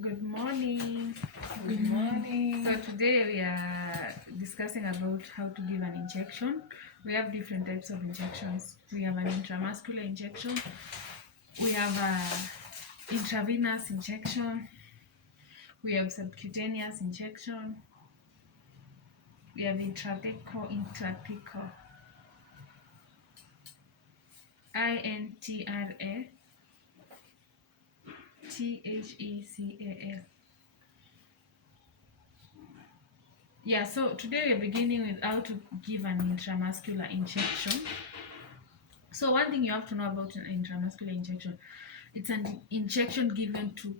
Good morning. Good morning. So today we are discussing about how to give an injection. We have different types of injections. We have an intramuscular injection. We have a intravenous injection. We have subcutaneous injection. We have intrathecal. INTRATHECAL. Yeah, so today we're beginning with how to give an intramuscular injection. So one thing you have to know about an intramuscular injection, it's an injection given to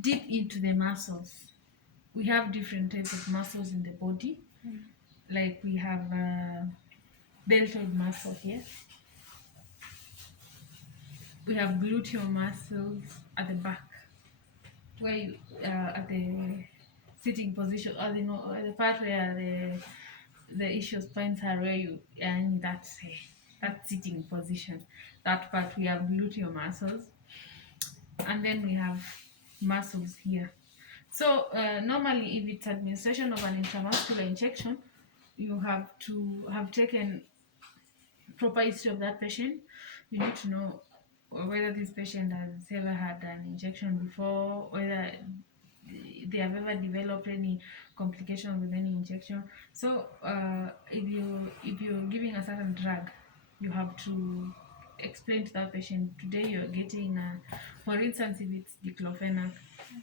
deep into the muscles. We have different types of muscles in the body. Like we have deltoid muscle here. We have gluteal muscles at the back, where you at the sitting position, or the part where the ischial spines are, where you are in that sitting position. That part we have gluteal muscles, and then we have muscles here. So normally, if it's administration of an intramuscular injection, you have to have taken proper history of that patient. You need to know whether this patient has ever had an injection before, whether they have ever developed any complication with any injection. So if you're giving a certain drug, you have to explain to that patient, today you're getting for instance, if it's diclofenac,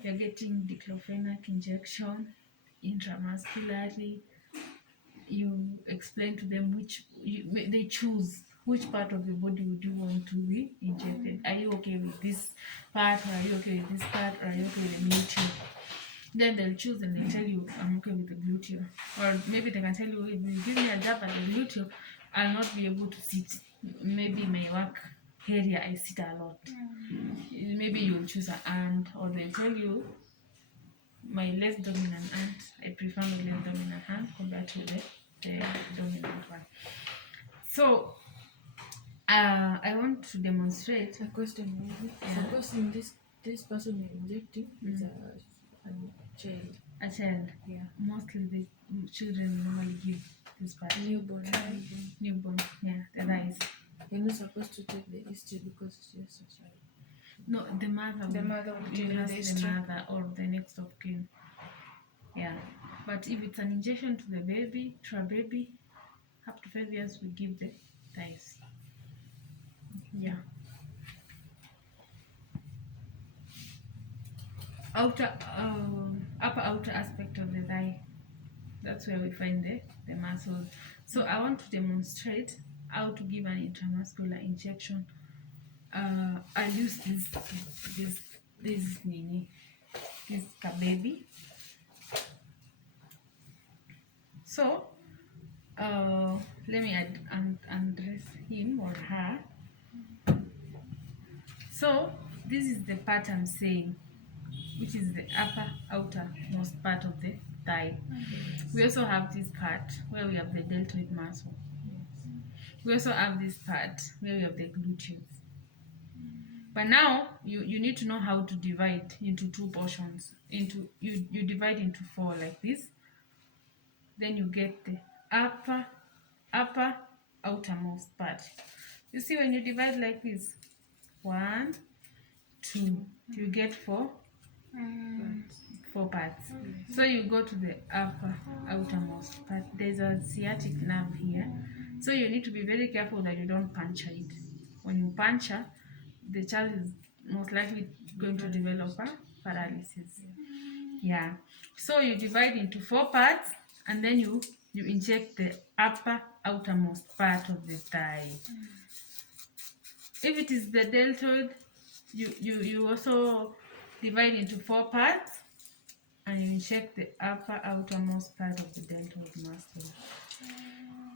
you're getting diclofenac injection intramuscularly. You explain to them they choose which part of the body would you want to be injected. Are you okay with this part, or are you okay with this part, or are you okay with the gluteal? Then they'll choose and they'll tell you, I'm okay with the gluteal. Or maybe they can tell you, if you give me a jab at the gluteal, I'll not be able to sit. Maybe my work area I sit a lot. Maybe you'll choose an aunt, or they'll tell you, my less dominant aunt, I prefer my less dominant hand compared to the dominant one. So I want to demonstrate A question maybe. Suppose in this person you're injecting is a child. a child. Yeah. Mostly the children normally give this part. Newborn. Newborn, yeah, the rice. You're not supposed to take the history because it's just a child. No, the mother. The mother will tell you ask the the history. mother or the next of kin. Yeah, but if it's an injection to the baby, to a baby, up to 5 years, we give the dice. Yeah. Upper outer aspect of the thigh. That's where we find the muscles. So I want to demonstrate how to give an intramuscular injection. I'll use this baby. So let me undress him or her. So this is the part I'm saying, which is the upper outermost part of the thigh. We also have this part where we have the deltoid muscle. We also have this part where we have the gluteus. But now you need to know how to divide into two portions. You divide into four like this. Then you get the upper outermost part. You see, when you divide like this, 1, 2, you get four parts. So you go to the upper outermost part. There's a sciatic nerve here, so you need to be very careful that you don't puncture it. When you puncture, the child is most likely going to develop a paralysis. Yeah, so you divide into 4 parts, and then you inject the upper outermost part of the thigh. If it is the deltoid, you also divide into 4 parts, and you inject the upper outermost part of the deltoid muscle.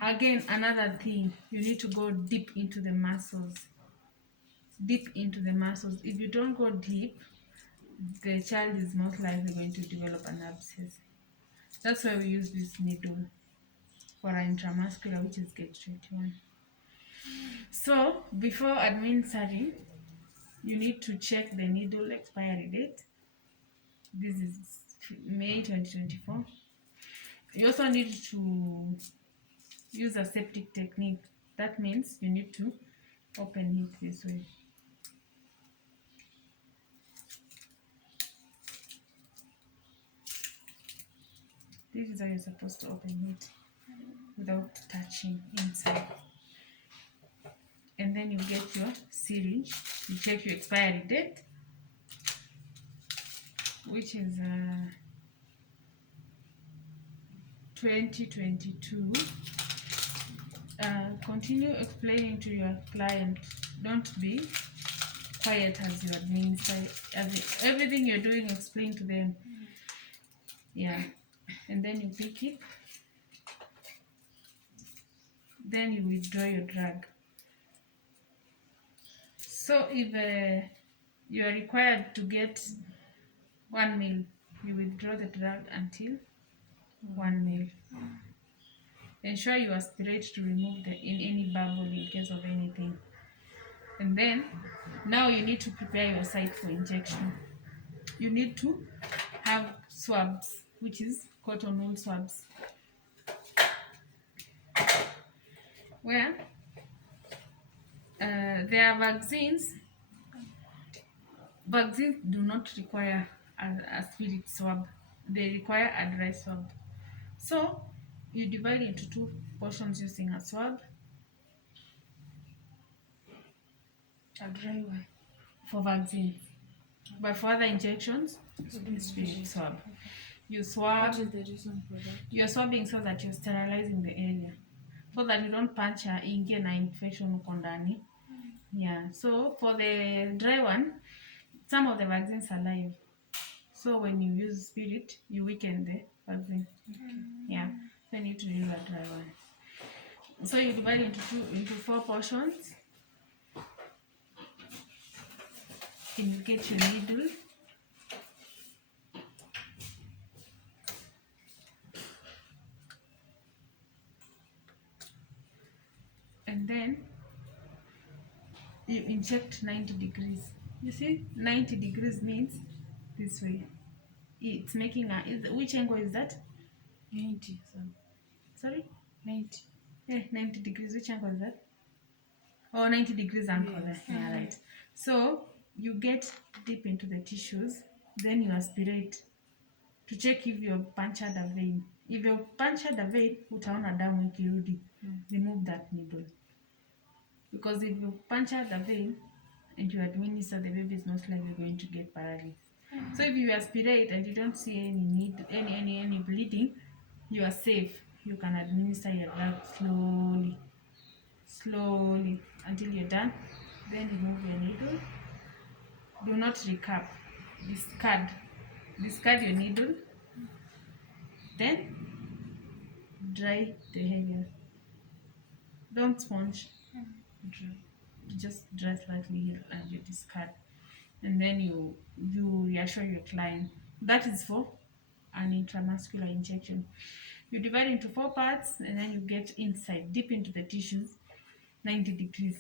Again, another thing, you need to go deep into the muscles. Deep into the muscles. If you don't go deep, the child is most likely going to develop an abscess. That's why we use this needle for an intramuscular, which is gauge 21. So before administering, you need to check the needle expiry date. This is May 2024. You also need to use a septic technique. That means you need to open it this way. This is how you're supposed to open it without touching inside. And then you get your syringe. You check your expiry date, which is 2022. Continue explaining to your client. Don't be quiet as you administer everything you're doing. Explain to them. Yeah. And then you pick it. Then you withdraw your drug. So if you are required to get 1 ml, you withdraw the drug until 1 ml. Ensure you aspirate to remove any bubble in case of anything. And then now you need to prepare your site for injection. You need to have swabs, which is cotton wool swabs, where there are vaccines. Vaccines do not require a spirit swab. They require a dry swab. So you divide into 2 portions using a swab. A dry one. For vaccines. But for other injections, spirit swab. You swab. What is the reason for that? You're swabbing so that you're sterilizing the area, so that you don't puncture ingie na infection huko ndani. Yeah. So for the dry one, some of the vaccines are live. So when you use spirit, you weaken the vaccine. Yeah. So you need to use a dry one. So you divide into 4 portions. You get your needle. And then you inject 90 degrees. You see, 90 degrees means this way. It's making which angle is that? 90. Sorry? 90. Yeah, 90 degrees. Which angle is that? Oh, 90 degrees angle. Yes. Yeah, right. So you get deep into the tissues, then you aspirate to check if you've punctured a vein. If you've punctured a vein, utaona damu ikirudi. Remove that needle. Because if you puncture the vein and you administer, the baby is most likely going to get paralysis. So if you aspirate and you don't see any bleeding, you are safe. You can administer your drug slowly until you're done. Then remove your needle. Do not recap. Discard your needle. Then dry the hair. Don't sponge. Just dry slightly and you discard. And then you reassure your client. That is for an intramuscular injection. You divide into 4 parts and then you get inside, deep into the tissues, 90 degrees.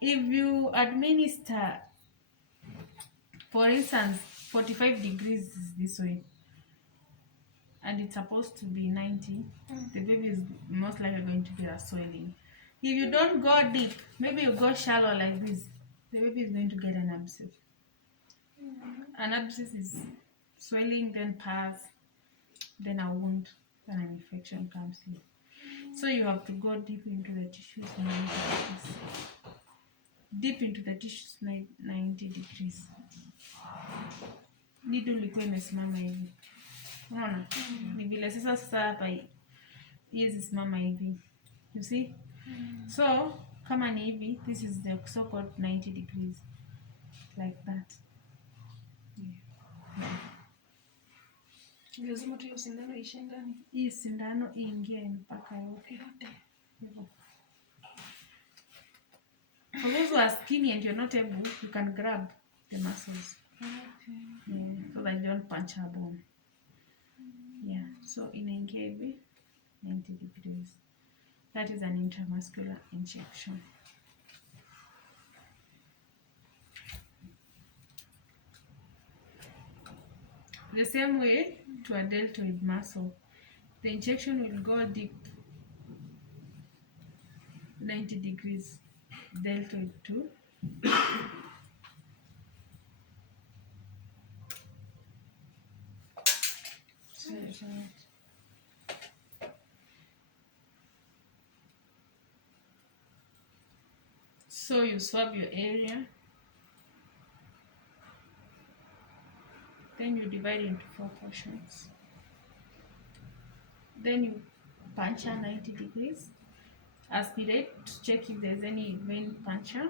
If you administer, for instance, 45 degrees is this way, and it's supposed to be 90, the baby is most likely going to get a swelling. If you don't go deep, maybe you go shallow like this, the baby is going to get an abscess. An abscess is swelling, then pus, then a wound, then an infection comes in. So you have to go deep into the tissues, 90 degrees. Deep into the tissues, 90 degrees. Needle ilikuwa imesimama hivi. Unaona? Ni vile sasa hapa hizi simama hivi. You see? So, kama ni hivi, this is the so-called 90 degrees. Like that. Lazima tu hiyo sindano ishe ndani. Hii sindano iingie mpaka yote. Hivyo. For those who are skinny and you're not able, you can grab the muscles. Okay. Yeah, so that you don't punch a bone. Yeah, so inaingia hivi 90 degrees. That is an intramuscular injection. The same way to a deltoid muscle. The injection will go deep 90 degrees deltoid to so you swab your area, then you divide into 4 portions. Then you puncture 90 degrees, aspirate to check if there's any vein puncture.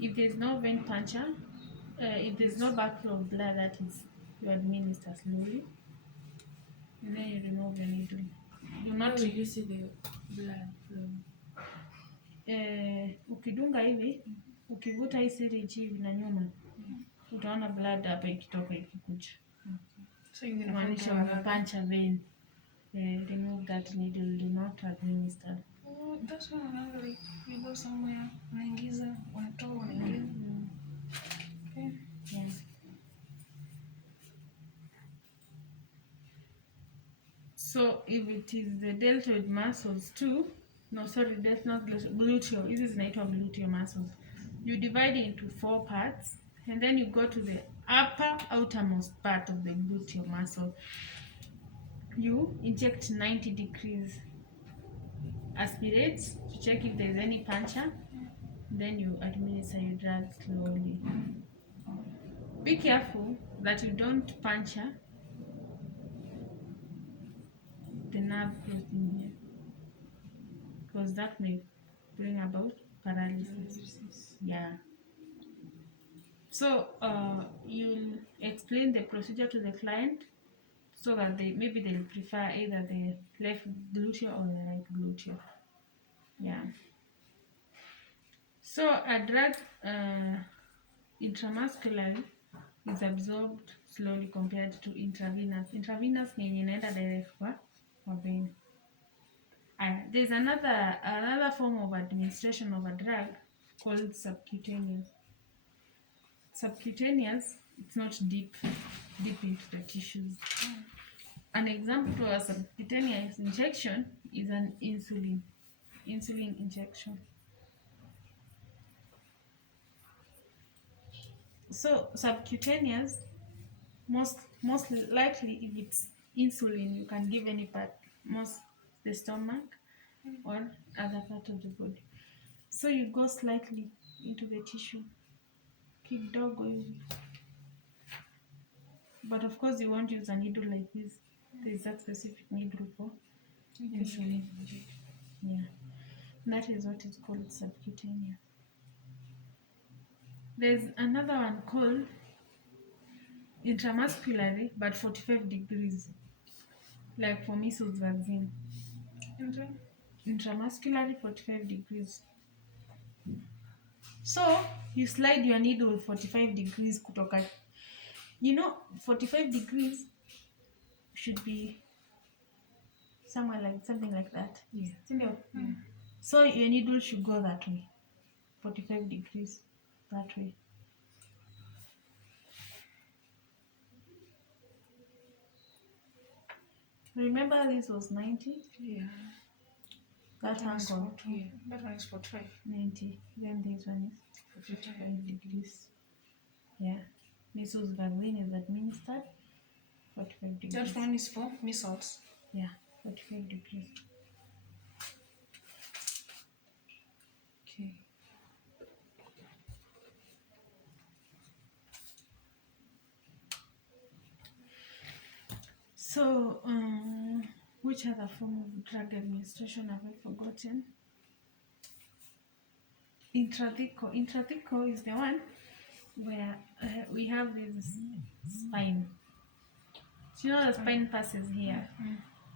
If there's no vein puncture, if there's no backflow of blood, that is, you administer slowly, and then you remove the needle. Do not. How will you see the blood flow? Ukidunga hivi, ukivuta hii syringe hivi na nyuma, utaona blood hapa ikitoka ikikuja. So you're gonna Maanisha umepunch vein. Remove that needle, do not administer. Oh, that's one another, like you go somewhere, unaingiza, unatoa, unaingiza. Okay. Yeah. So if it is the deltoid muscles too, no sorry, that's not gluteal. This is zinaitwa gluteal muscles. You divide it into 4 parts, and then you go to the upper outermost part of the gluteal muscle. You inject 90 degrees, aspirate to check if there's any puncture, then you administer your drug slowly. Be careful that you don't puncture the nerve close in here, because that may bring about paralysis. Yeah. So you'll explain the procedure to the client so that they'll prefer either the left gluteal or the right gluteal. Yeah. So a drug intramuscularly is absorbed slowly compared to intravenous. Intravenous ni yenye inaenda direct kwa vein. There's another form of administration of a drug called subcutaneous. Subcutaneous, it's not deep into the tissues. An example to a subcutaneous injection is an insulin injection. So subcutaneous, most likely, if it's insulin, you can give any part, most the stomach or other part of the body. So you go slightly into the tissue, kidogo hivi. But of course you won't use a needle like this. There is that specific needle for insulin. Yeah, that is what is called subcutaneous. There's another one called intramuscularly, but 45 degrees, like for measles vaccine. Intramuscularly 45 degrees. So you slide your needle 45 degrees kutoka, 45 degrees should be somewhere like something like that. Yeah. So your needle should go that way, 45 degrees that way. Remember this was 90? Yeah. That angle. Yeah. That one is 45. 90. Then this one is 55 degrees. Yeah. Measles vaccine is administered 45 degrees. That one is for measles. Yeah, 45 degrees. Okay. So, which other form of drug administration have I forgotten? Intrathecal. Intrathecal is the one where we have this spine. So the spine passes here,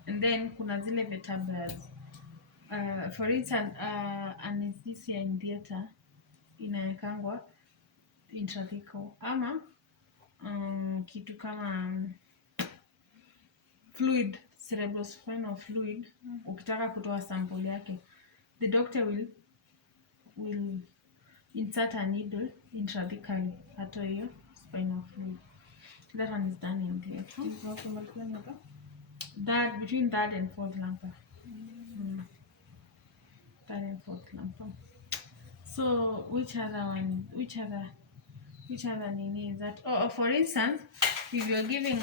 and then kuna zile vertebrae. For instance, anesthesia in theater inawekangwa intrathecal, ama kitu kama fluid, cerebrospinal fluid, ukitaka kutoa sample yake, the doctor will insert a needle intrathecally atoe hiyo spinal fluid. That one is done in theatre. Hapo mahali fulani hapa. That between third and fourth lumbar. Third and fourth lumbar. So which other nini is that? Oh, for instance, if you're giving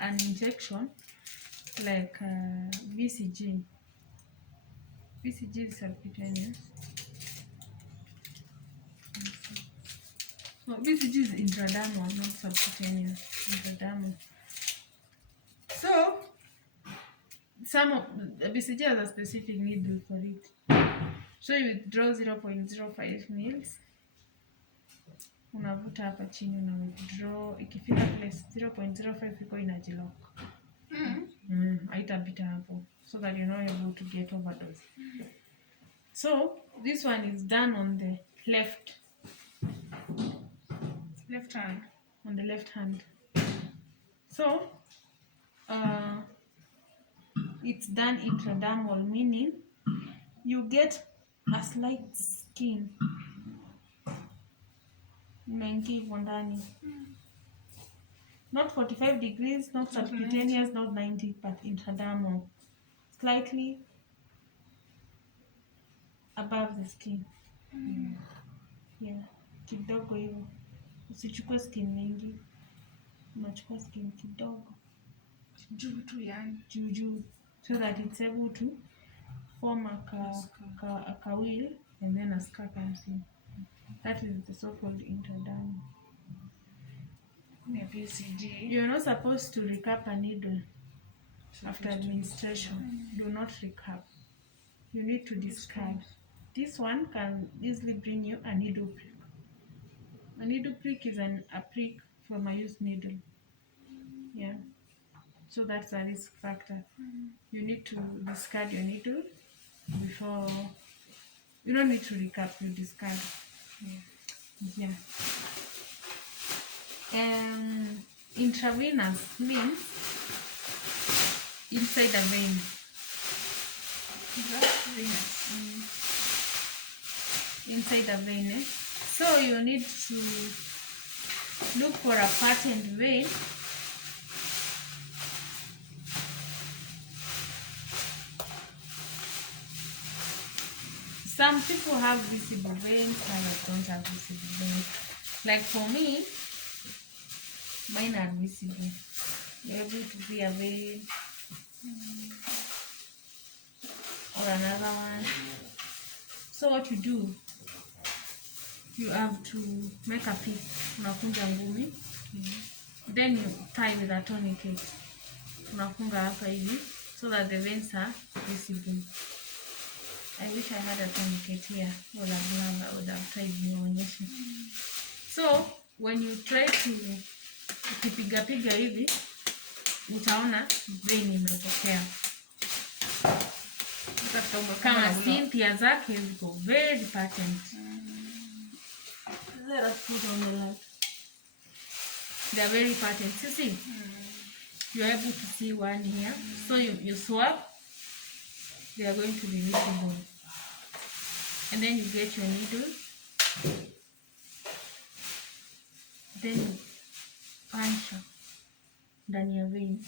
an injection like BCG is subcutaneous. No, BCG is intradermal, not subcutaneous. Intradermal. So some of the BCG has a specific needle for it. So you withdraw 0.05 mils. Unavuta hapa chini, una withdraw, ikifika place 0.05 iko inajilock. Haitapita hapo, so that you're not able to get overdose. So this one is done on the left hand. On the left hand. So it's done intradermal, meaning you get a slight skin. Ndani. Not 45 degrees, not subcutaneous, not 90, but intradermal. Slightly above the skin. Yeah. Kidogo hivyo. Usichukue skin mingi. Unachukua skin kidogo. Juu tu yani. Juu. So that it's able to form a wheel and then a scar comes in. That is the so-called intradermal. You're not supposed to recap a needle after administration. Do not recap. You need to discard. This one can easily bring you a needle prick. A needle prick is a prick from a used needle. Yeah. So that's a risk factor. You need to discard your needle before. You don't need to recap, you discard. Yeah. Intravenous means inside a vein. Inside a vein. So you need to look for a patent vein. Some people have visible veins, others don't have visible veins. Like for me, mine are visible. You're able to see a vein or another one. So what you do, you have to make a fist. Unakunja ngumi. Then you tie with a tourniquet. Unafunga hapa hivi so that the veins are visible. I wish I had a tourniquet here or a glove. I would have tied nionyeshe. So when you try to ukipiga hivi utaona vein imetokea. Kama Cynthia zake ziko very patent. Let us put on the left. They are very patent. You see? You are able to see one here. So you swap. They are going to be visible. And then you get your needle. Then you puncture ndani ya vein.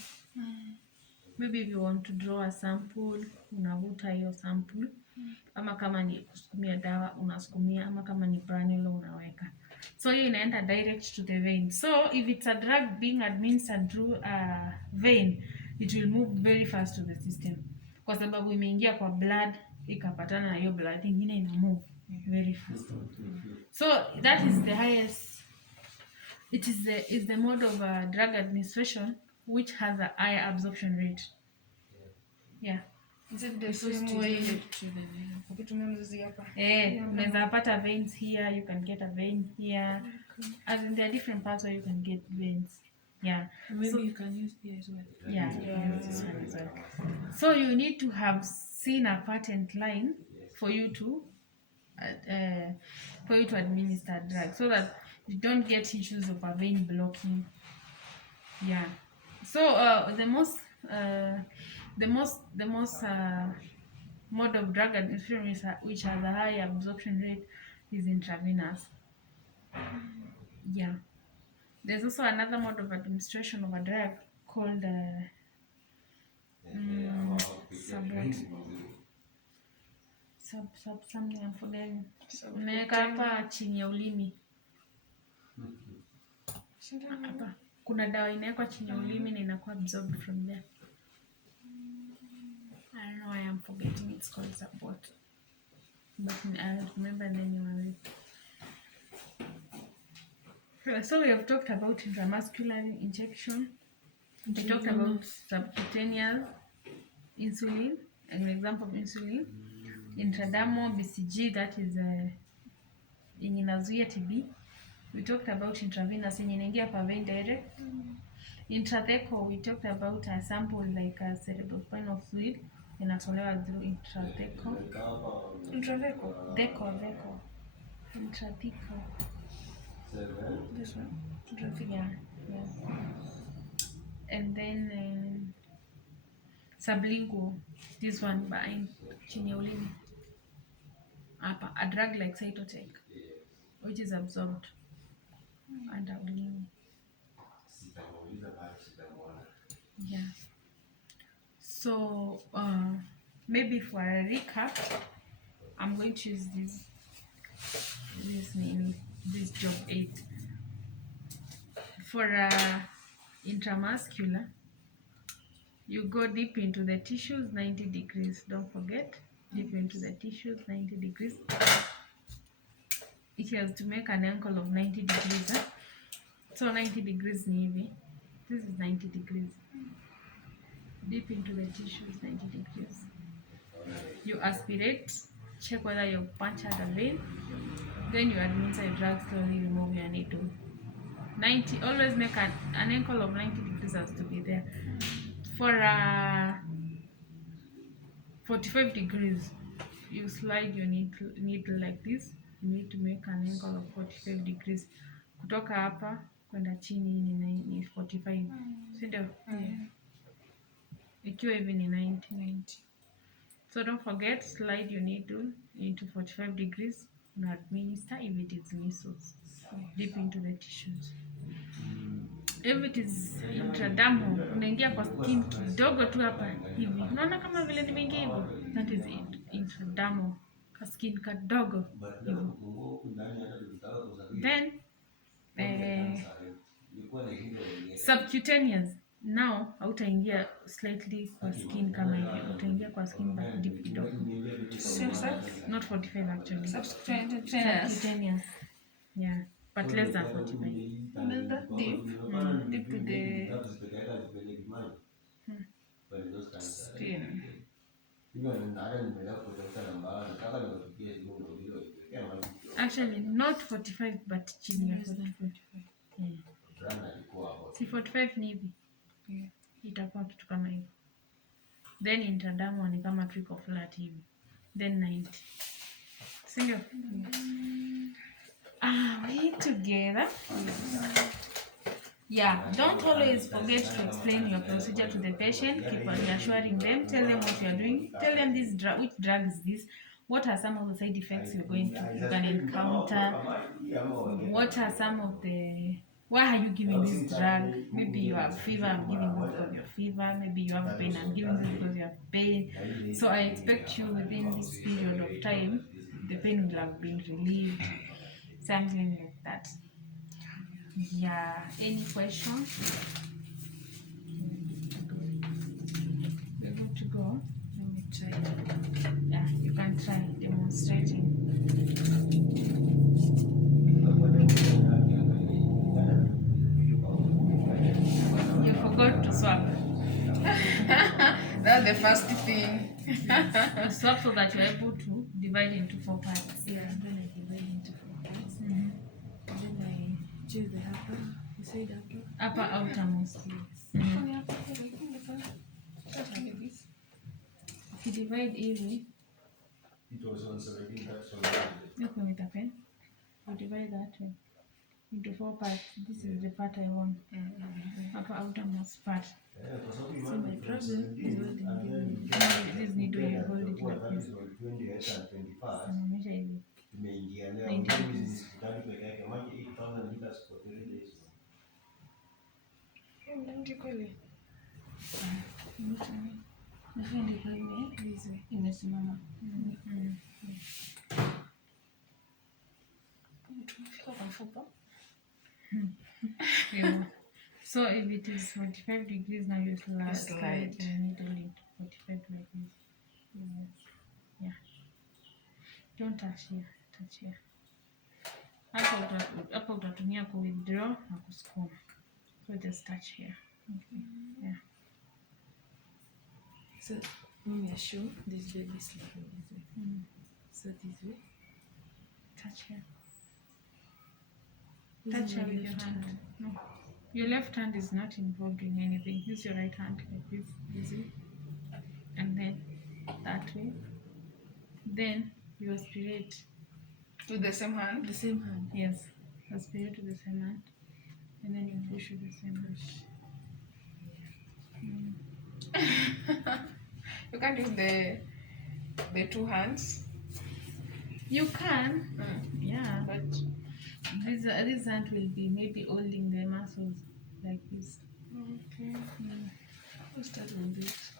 Maybe if you want to draw a sample, unavuta hiyo sample. Ama kama ni kusukumia dawa, unasukumia. Ama kama ni granule, unaweka. So hiyo inaenda direct to the vein. So if it's a drug being administered through a vein, it will move very fast to the system. Kwa sababu imeingia kwa blood, ikapatana na hiyo blood ingine ina move very fast. So that is the highest. It is the mode of drug administration which has a higher absorption rate. Yeah. Is it the same way ukitumia mzizi hapa? Unaweza pata veins here, you can get a vein here. As in there are different parts where you can get veins. Yeah. Maybe you can use here as well. Yeah, you can use this one as well. So you need to have seen a patent line for you to administer drug, so that you don't get issues of a vein blocking. Yeah. So the most mode of drug administration which has a high absorption rate is intravenous. Yeah. There's also another mode of administration of a drug called something I'm forgetting. Unaweka hapa chini ya ulimi. Hapa kuna dawa inawekwa chini ya ulimi na inakuwa absorbed from there. I don't know why I'm forgetting it's called support. But I remember the name of it. So we have talked about intramuscular injection. We talked about subcutaneous insulin, an example of insulin. Intradermal BCG, that is yenye inazuia TB. We talked about intravenous yenye inaingia kwa vein direct. Intrathecal, we talked about a sample like a cerebrospinal fluid inatolewa through intrathecal. Intrathecal. Thecal. Intrathecal. This one. Yeah. And then sublingual, this one by chini ya ulimi. Hapa, a drug like Cytotec, which is absorbed under ulimi. Yeah. So maybe for a recap, I'm going to use this job 8 for intramuscular. You go deep into the tissues, 90 degrees. Don't forget, deep into the tissues, 90 degrees. It has to make an angle of 90 degrees. So 90 degrees ni hivi. This is 90 degrees. Deep into the tissues, 90 degrees. You aspirate, check whether you punctured a vein. Then you administer your drug, slowly remove your needle. 90, always make an angle of 90 degrees has to be there. For 45 degrees, you slide your needle like this. You need to make an angle of 45 degrees. Kutoka hapa kwenda chini ni 45. Si ndio? Ikiwa hivi ni 90. So don't forget, slide your needle into 45 degrees and administer if it is measles, deep into the tissues. If it is intradermal, unaingia kwa skin kidogo tu hapa hivi. Unaona kama vile nimeingia hivyo? That is intradermal. Ka skin kadogo hivi. Then subcutaneous. Now hautaingia slightly kwa skin kama hivi. Utaingia kwa skin but deep kidogo. Not 45 actually. Subcutaneous. Yeah. But less than 45. Deep to the skin. Actually, not 45 but chini ya 45. Si 45 ni hivi. Itakuwa kitu kama hivi. Then intradermal ni kama trickle flat hivi. Then 90. Single. Are we together? Yeah, don't always forget to explain your procedure to the patient. Keep on reassuring them. Tell them what you are doing. Tell them which drug is this. What are some of the side effects you can encounter? What are some of the... Why are you giving this drug? Maybe you have fever, I'm giving this because you have fever. Maybe you have pain, I'm giving this because you have pain. So I expect you within this period of time, the pain will have been relieved. Something like that. Yeah. Any questions? We're good to go. Let me try. Yeah, you can try demonstrating. You forgot to swap. That's the first thing. You swap so that you're able to divide into 4 parts. Yeah, then I divide into 4 parts. Then I choose the upper. You said upper? Upper outermost. Yes. If you divide hivi, look with a pen. You divide that way into 4 parts. This is the part I want. Upper outermost part. So my problem is holding this needle, you hold it like this. Measure hivi. 90 degrees. mlango kweli. Nafindi kwa hivi imesimama. Tumefika kwa mfupa. Yeah. So if it is 45 degrees now, you slide. You need to leave 45 degrees. Yeah. Don't touch here. Touch here. Hapo utatumia ku withdraw na kusukuma. So just touch here. Okay. Yeah. So when you show this baby sleeping this way. So this way. Touch here. Touch here with your hand. No. Your left hand is not involved in anything. Use your right hand like this. This way. And then that way. Then you aspirate. With the same hand? The same hand. Yes. Aspirate with the same hand. And then you push with the same hand. You can't use the two hands. You can. Yeah. But This hand will be maybe holding the muscles like this. okay. We'll start on this.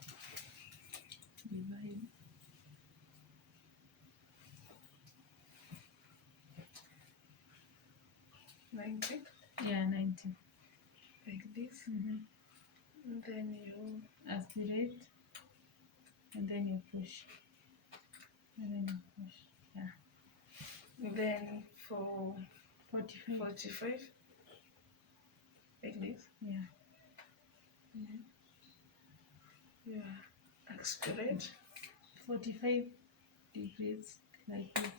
Divide. Yeah, 90. Like this. And then you Aspirate. And then you push. And then you push. Yeah. then for 45. 45. Like this. Yeah. Yeah. Aspirate. 45 degrees like this.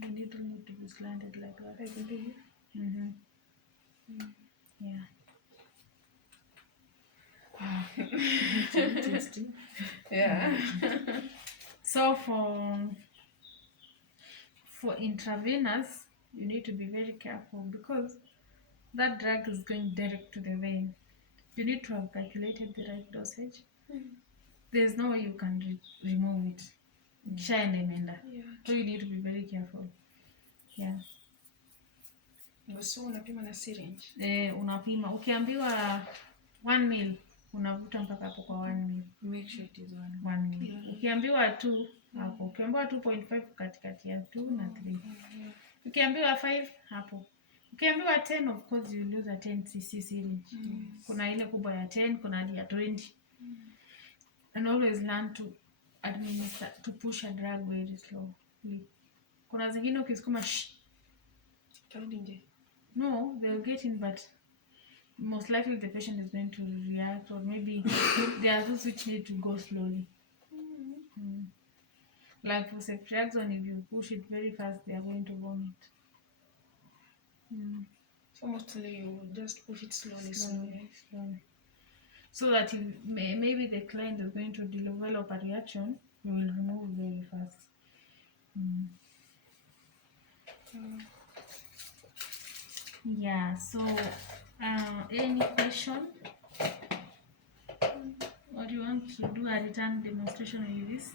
The needle need to be slanted like that. Like this. Yeah. Interesting. Yeah. So for intravenous, you need to be very careful because that drug is going direct to the vein. You need to have calculated the right dosage. There's no way you can remove it. Ikishaenda imeenda. Yeah. So you need to be very careful. Yeah. So unapima na syringe. Unapima. Ukiambiwa 1 ml, unavuta mpaka hapo kwa 1 ml. Make sure it is 1 ml. Yeah. Ukiambiwa 2 hapo. Ukiambiwa 2.5 katikati ya 2 na 3. Ukiambiwa 5 hapo. Ukiambiwa 10, of course you use a 10 cc syringe. Kuna ile kubwa ya 10, kuna hadi ya 20. And always learn to administer, to push a drug very slowly. Kuna zingine ukisukuma no, they'll get in, but most likely the patient is going to react, or maybe there are those which need to go slowly. Like for ceftriaxone, if you push it very fast, they are going to vomit. So mostly you just push it slowly. Slowly. So that if maybe the client is going to develop a reaction, you will remove very fast. Yeah, so any question? Or do you want to do a return demonstration with this?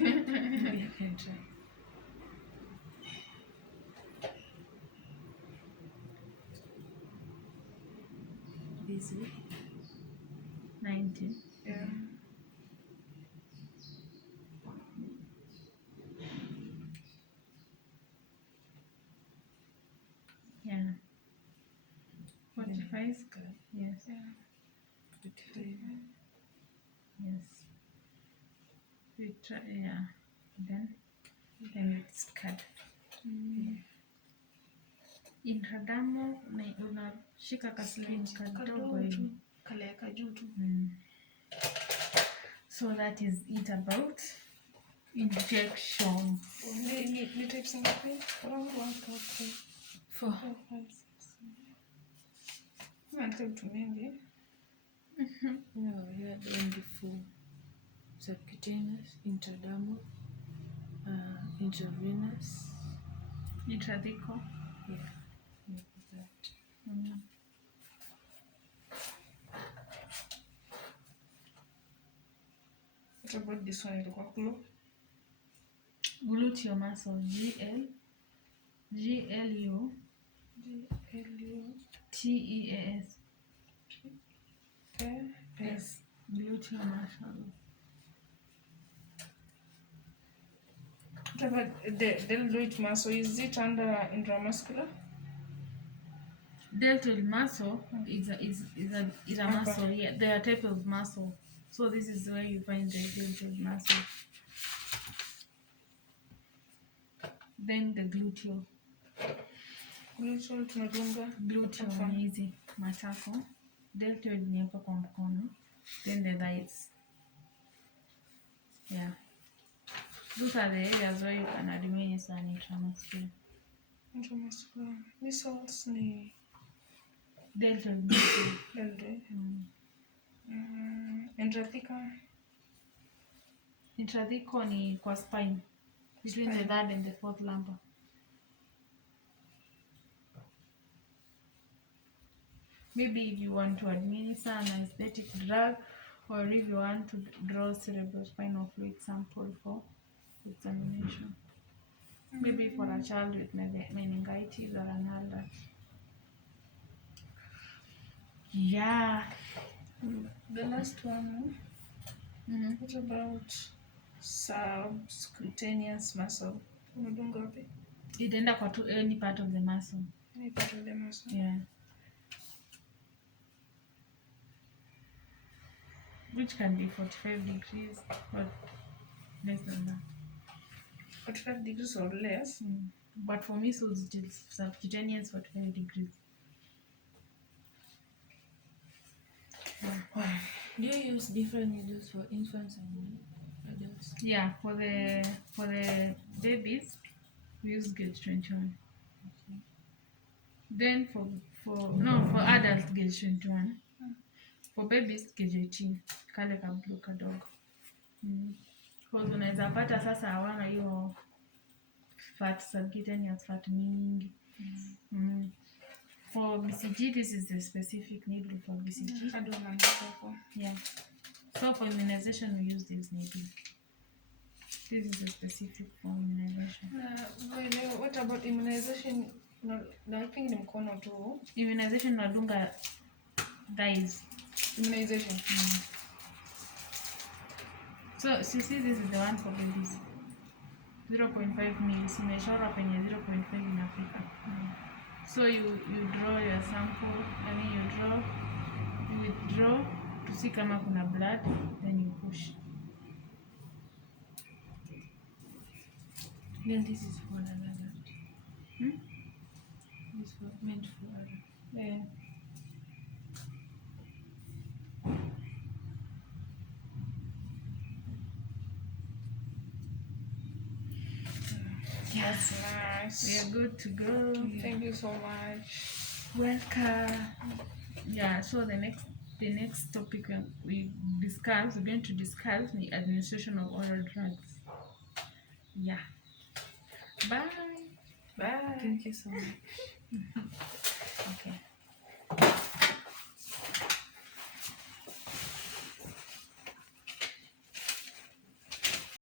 You can try. This way. 90. Yeah. Yeah. 45. Yes. Yeah. 45. Yes. We try, yeah. Then it's cut. Intradermal unashika kaslim kadogo hivi. Kale kajuu tu. So that is it about injection. Ni types ngapi? 1, 2, 3, 4, 5, 6. Nataka utumie. No, we had only 4. Subcutaneous, intradermal, intravenous. Intrathecal. Yeah. That. What about this one? Ilikuwa kulu? Gluteal muscle. GLU. GLU. TEAS. gluteal muscle. What about the deltoid muscle? Is it under intramuscular? Deltoid muscle is a Upper. muscle. Yeah, there are types of muscle. So this is where you find the deltoid muscle. Then the gluteal. Gluteal tunadunga. Gluteal ni hizi matako. Deltoid ni hapa kwa mkono. Then the thighs. Yeah. Those are the areas where you can administer an intramuscular. Intramuscular. Measles ni Deltoid muscle. deltoid. Intrathecal. Intrathecal ni kwa spine. Between the third and the fourth lumbar. Maybe if you want to administer an anesthetic drug, or if you want to draw cerebrospinal fluid sample for examination. Maybe for a child with meningitis or an allergy. Yeah. The last one. What about subcutaneous muscle? Unadunga wapi? Itaenda kwa any part of the muscle. Any part of the muscle. Yeah. Which can be 45 degrees or less than that. 45 degrees or less. But for measles, it is subcutaneous 45 degrees. Do you use different needles for infants and adults? Yeah, for the babies, we use gauge 21. Okay. Then for adults gauge 21. For babies gauge 18. Kale ka blue kadogo. Because unaweza pata sasa hawana hiyo fat, subcutaneous fat mingi. For BCG, this is the specific needle for BCG. Hadi unaandika hapo. Yeah. So for immunization, we use this needle. This is a specific for immunization. What about immunization? No, I think ni mkono tu. Immunization nadunga thighs. Immunization. So you see, this is the one for babies. 0.5 mils. Imeshora penye 0.5 inafika. So you draw your sample, you withdraw to see kama kuna blood, then you push. Then this is for an adult. This is meant for adult. Yeah. That's nice. We are good to go. Thank you so much. Welcome. Yeah, so the next topic we're going to discuss the administration of oral drugs. Yeah. Bye. Bye. Thank you so much. Okay.